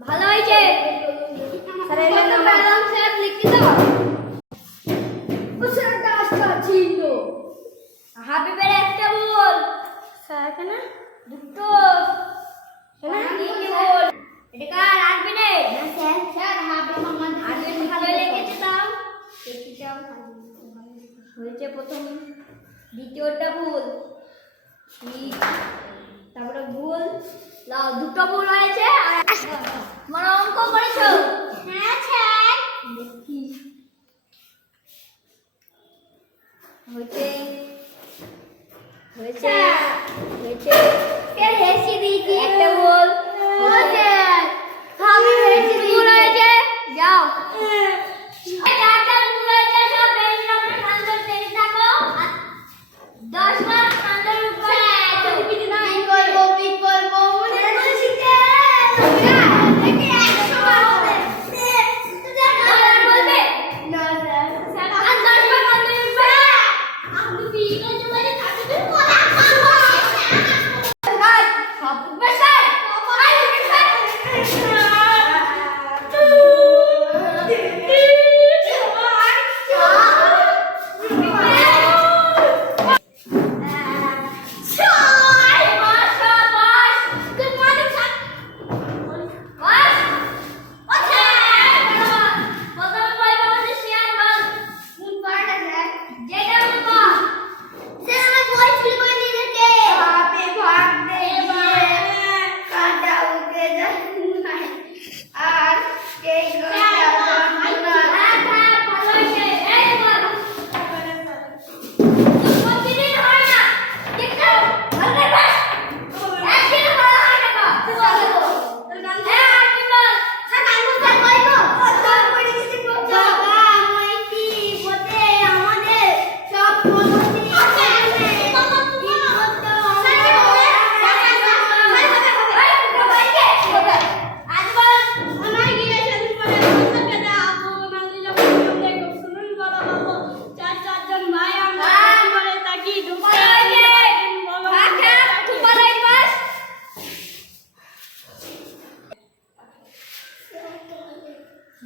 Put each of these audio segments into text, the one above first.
ভালো হয়েছে স্যার। এই জন্য ম্যাডাম স্যার লিখে দাও। ও স্যার ডাস্টার ছিল। হাবি বের একটা বল স্যার। কেন দুটো কেন তিনটে বল? এটা কার আসবে না স্যার? স্যার হাবি মামা আগে ভালো লেগেছে দাও দেখি যাও। হয়েছে প্রথম, দ্বিতীয়টা ভুল, তারপরে ভুল লাও। দুটো ভুল হয়েছে। মানে অঙ্ক করেছো? হ্যাঁ স্যার। দেখি হয়েছে হয়েছে হয়েছে। স্যার হেসে দিয়েছি একটা ভুল। ও স্যার আমি হেসে ভুল হয়েছে। যাও চারটা ভুল হয়েছে। সব বেঞ্চ নাম্বার আনসার টেনে থাকো। 10 মার্ক আনসার উপর তুমি নাই করবো পিক করবো মনে করছি স্যার। দেখি 100 মার্ক হবে। স্যার বলবে না স্যার। স্যার আর 10 মার্ক আনসার উপর আপনি পিক এর জন্য থাকবে বলা করবো স্যার। সব উপর স্যার আই স্যার।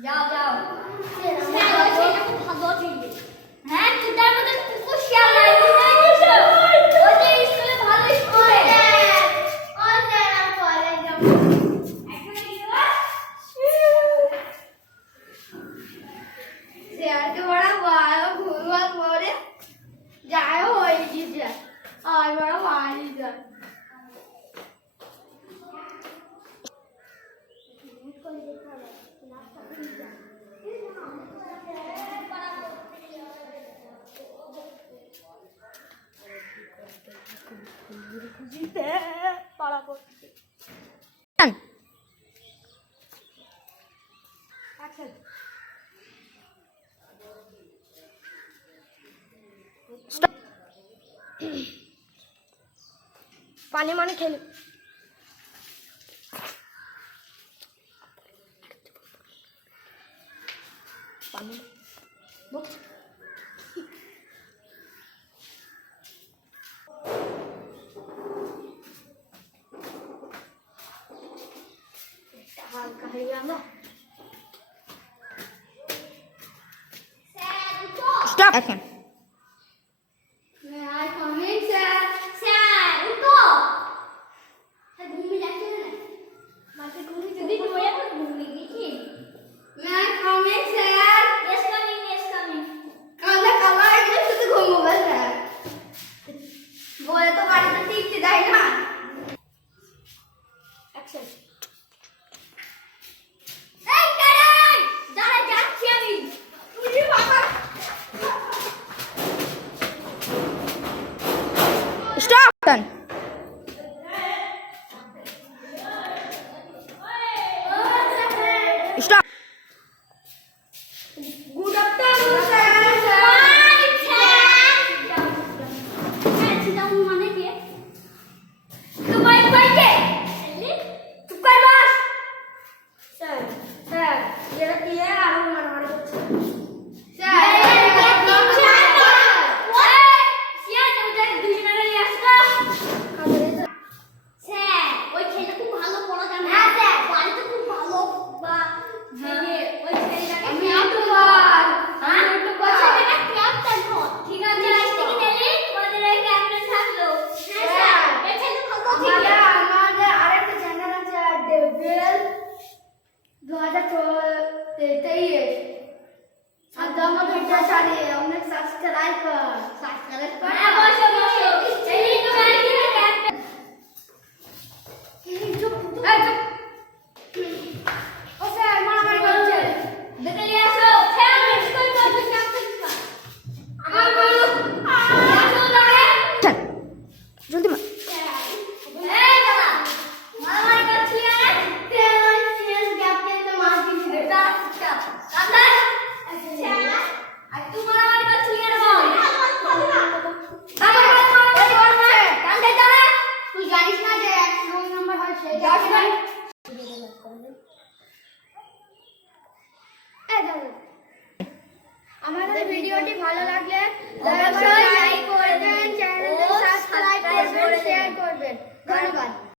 যাও যাও হ্যাঁ তুই মধ্যে কুকুর শিয়াল নাই বুঝতে পেরেছো? ওই যে স্কুলে ভালো স্কুলে ও স্যার আমি কলেজ যাব। এখন কি দেবা স্যার তো বড় ভালো ভুলভাল করে যায় হয়ে গেছে। আর বড় মারি যায়। পানি মানে খেলে পানি হালকা হয়ে গেল। স্টপ এখন। May I come in, sir? Sir, উঠো। স্যার ঘুমিয়ে যাচ্ছে না? মাকে ঘুমিয়ে যদি তোয়া তো ঘুমিয়ে গেছি। May I come in, sir? Yes, coming, yes, coming. কালা কালা একদম শুধু ঘুমোবে স্যার। বলে তো বাড়িতে টিকতে দেয় না। অ্যাকশন। এই কারাই দাঁড়া যাচ্ছি আমি। তুই বাবা স্টপ ডান। স্টপ। Good afternoon sir. মানে কি? তোমার বাইকে তুই করে দিন। আমাদের ভিডিওটি ভালো লাগলে অবশ্যই লাইক করবেন, চ্যানেলটি সাবস্ক্রাইব করবেন, শেয়ার করবেন। ধন্যবাদ।